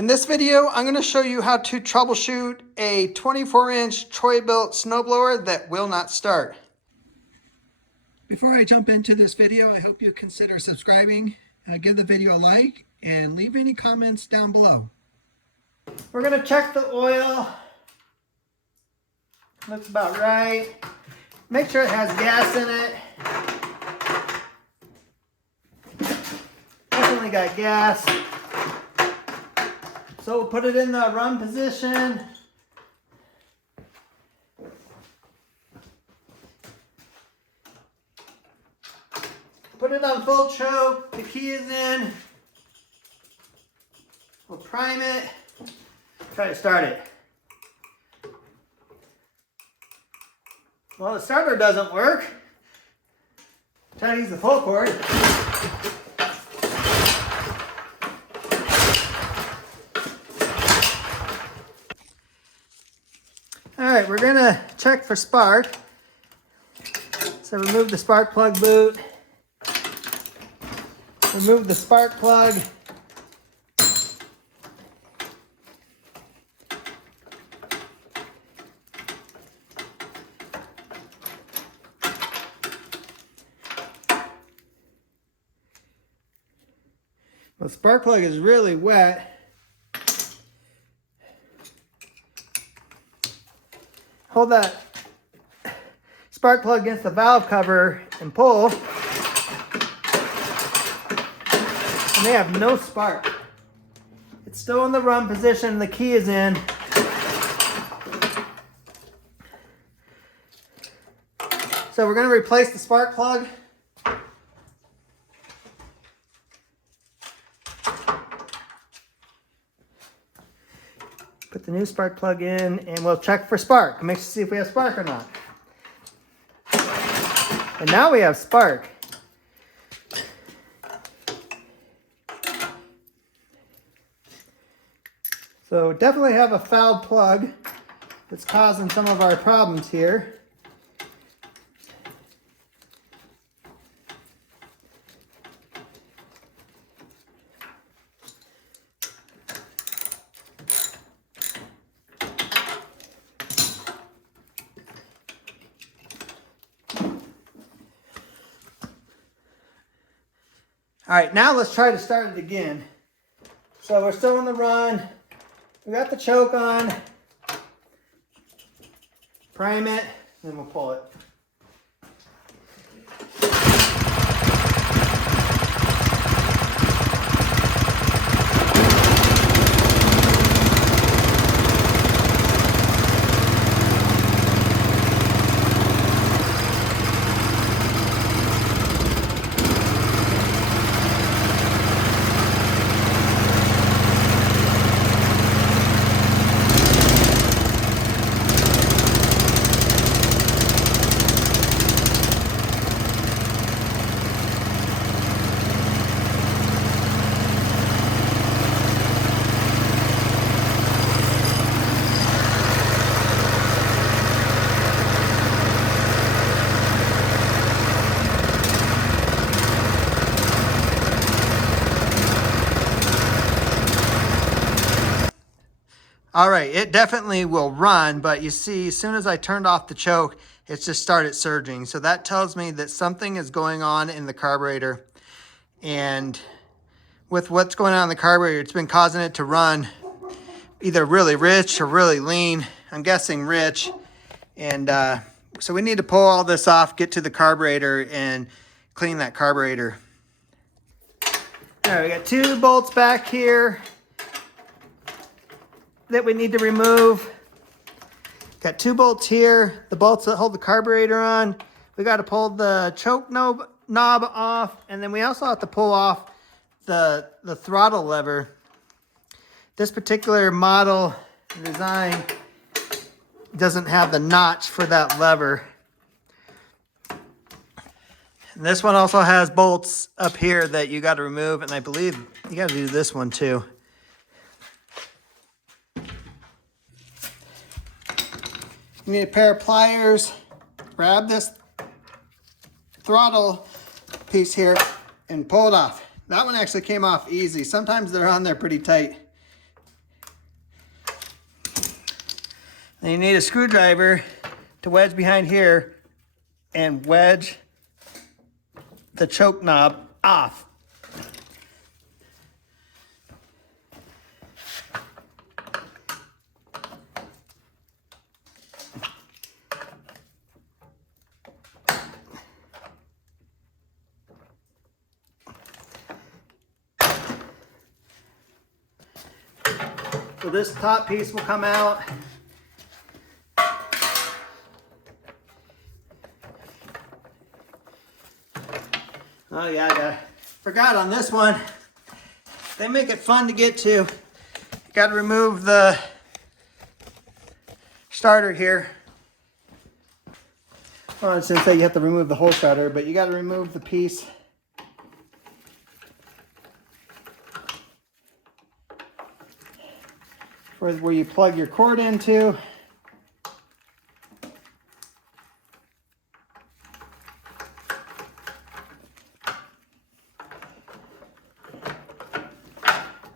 In this video, I'm going to show you how to troubleshoot a 24-inch Troy-Bilt snowblower that will not start. Before I jump into this video, I hope you consider subscribing, give the video a like, and leave any comments down below. We're going to check the oil. Looks about right. Make sure it has gas in it. Definitely got gas. So we'll put it in the run position. Put it on full choke. The key is in. We'll prime it. Try to start it. Well, the starter doesn't work. Try to use the full cord. Alright, we're going to check for spark. So remove the spark plug boot. Remove the spark plug. The spark plug is really wet. Hold that spark plug against the valve cover and pull. And they have no spark. It's still in the run position. The key is in. So we're going to replace the spark plug. Put the new spark plug in and we'll check for spark. Make sure to see if we have spark or not. And now we have spark. So definitely have a fouled plug that's causing some of our problems here. All right, now let's try to start it again. So we're still in the run. We got the choke on. Prime it, then we'll pull it. All right, it definitely will run, but you see, as soon as I turned off the choke, it just started surging. So that tells me that something is going on in the carburetor. And with what's going on in the carburetor, it's been causing it to run either really rich or really lean. I'm guessing rich. And so we need to pull all this off, get to the carburetor, and clean that carburetor. All right, we got two bolts back here that we need to remove. Got two bolts here, the bolts that hold the carburetor on. We got to pull the choke knob off, and then we also have to pull off the throttle lever. This particular model design doesn't have the notch for that lever. And this one also has bolts up here that you got to remove, and I believe you got to do this one too. You need a pair of pliers. Grab this throttle piece here and pull it off. That one actually came off easy. Sometimes they're on there pretty tight. Then you need a screwdriver to wedge behind here and wedge the choke knob off. So this top piece will come out. Oh yeah, forgot on this one. They make it fun to get to. You got to remove the starter here. Well, I was going to say you have to remove the whole starter, but you got to remove the piece for where you plug your cord into.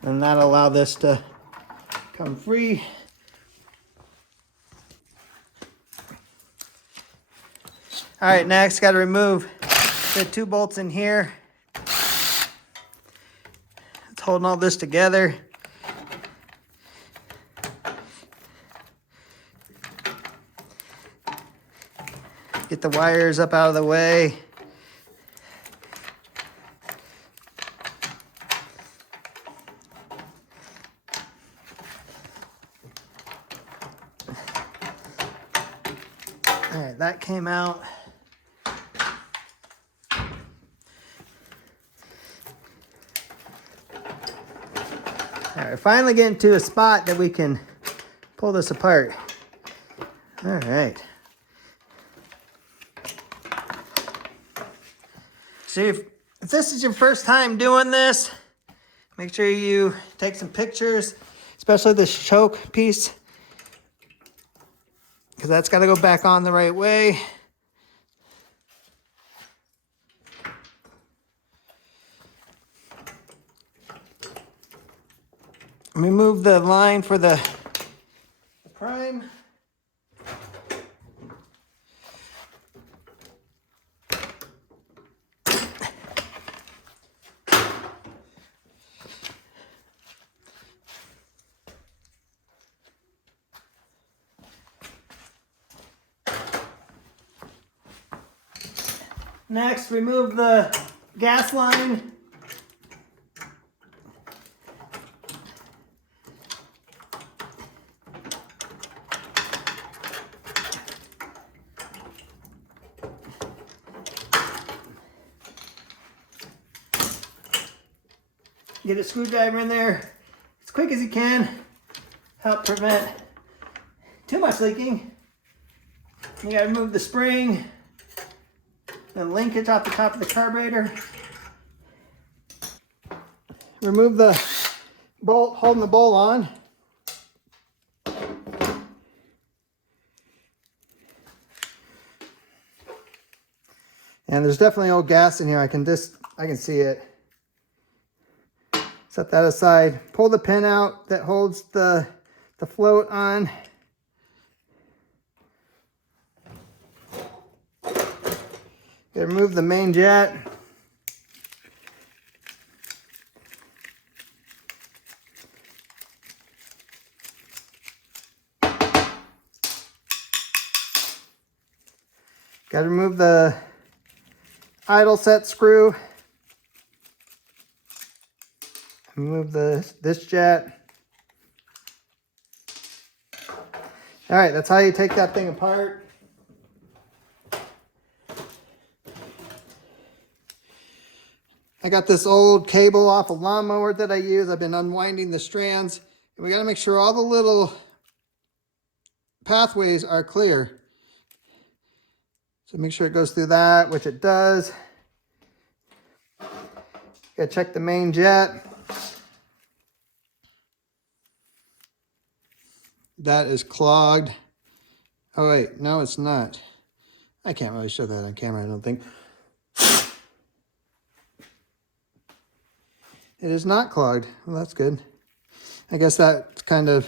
And that'll allow this to come free. All right, next got to remove the 2 bolts in here. It's holding all this together. Get the wires up out of the way. All right, that came out. All right, finally getting to a spot that we can pull this apart. All right. So if this is your first time doing this, make sure you take some pictures, especially this choke piece, because that's got to go back on the right way. Remove the line for the prime. Next, remove the gas line. Get a screwdriver in there as quick as you can. Help prevent too much leaking. You gotta remove the spring and linkage off the top of the carburetor. Remove the bolt holding the bowl on. And there's definitely old gas in here. I can see it. Set that aside. Pull the pin out that holds the float on. Remove the main jet. Got to remove the idle set screw. Remove this jet. All right, that's how you take that thing apart. I got this old cable off a lawnmower that I use. I've been unwinding the strands. And we got to make sure all the little pathways are clear. So make sure it goes through that, which it does. Got to check the main jet. That is clogged. Oh wait, no it's not. I can't really show that on camera, I don't think. It is not clogged. Well, that's good. I guess that's kind of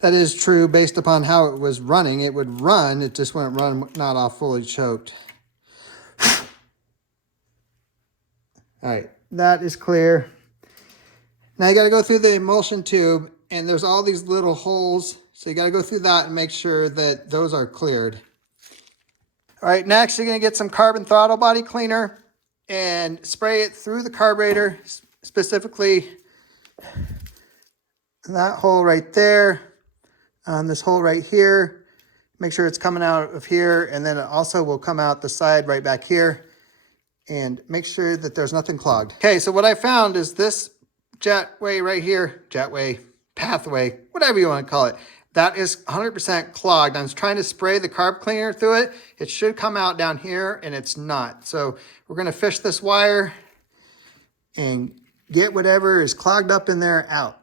That is true based upon how it was running. It would run, it just wouldn't run not off fully choked. All right, that is clear. Now you got to go through the emulsion tube, and there's all these little holes. So you got to go through that and make sure that those are cleared. All right, next you're going to get some carbon throttle body cleaner and spray it through the carburetor, specifically that hole right there, this hole right here. Make sure it's coming out of here, and then it also will come out the side right back here. And make sure that there's nothing clogged. Okay, so what I found is this jetway right here, pathway, whatever you want to call it, that is 100% clogged. I'm trying to spray the carb cleaner through it. It should come out down here, and it's not. So we're going to fish this wire and get whatever is clogged up in there out.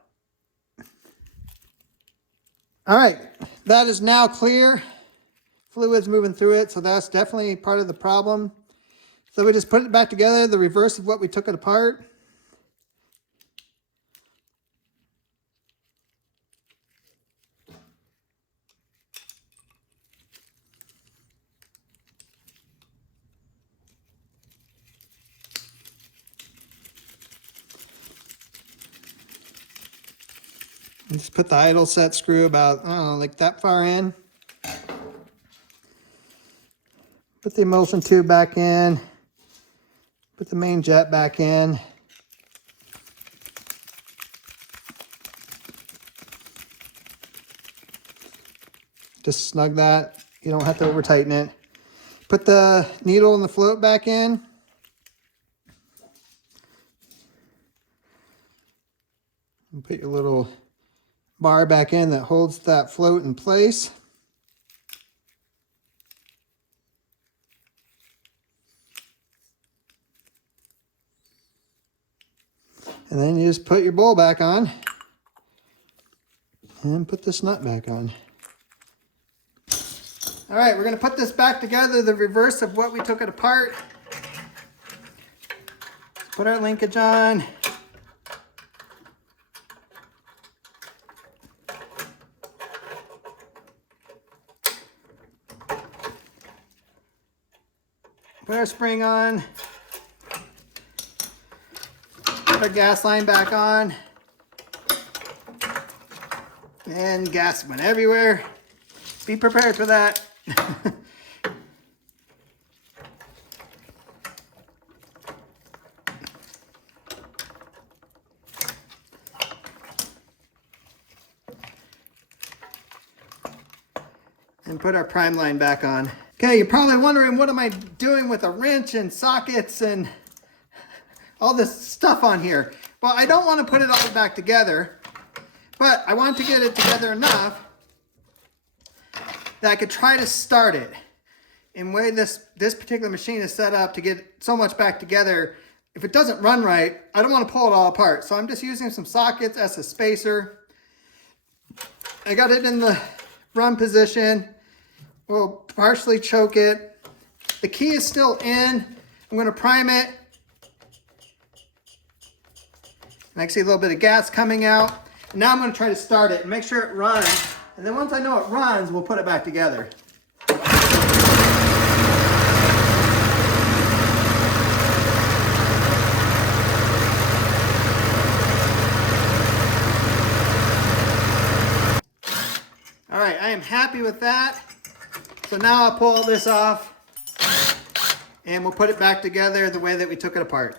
All right, that is now clear. Fluid's moving through it, so that's definitely part of the problem. So we just put it back together, the reverse of what we took it apart. Just put the idle set screw about, I don't know, like that far in. Put the emulsion tube back in. Put the main jet back in. Just snug that. You don't have to over tighten it. Put the needle and the float back in. And put your little bar back in that holds that float in place. And then you just put your bowl back on and put this nut back on. All right, we're going to put this back together, the reverse of what we took it apart. Put our linkage on. Put our spring on. Put our gas line back on. And gas went everywhere. Be prepared for that. And put our prime line back on. Okay, you're probably wondering, what am I doing with a wrench and sockets and all this stuff on here? Well, I don't want to put it all back together, but I want to get it together enough that I could try to start it. In the way this particular machine is set up to get so much back together, if it doesn't run right, I don't want to pull it all apart. So I'm just using some sockets as a spacer. I got it in the run position. We'll partially choke it. The key is still in. I'm going to prime it. And I can see a little bit of gas coming out. And now I'm going to try to start it and make sure it runs. And then once I know it runs, we'll put it back together. All right, I am happy with that. So now I'll pull this off and we'll put it back together the way that we took it apart.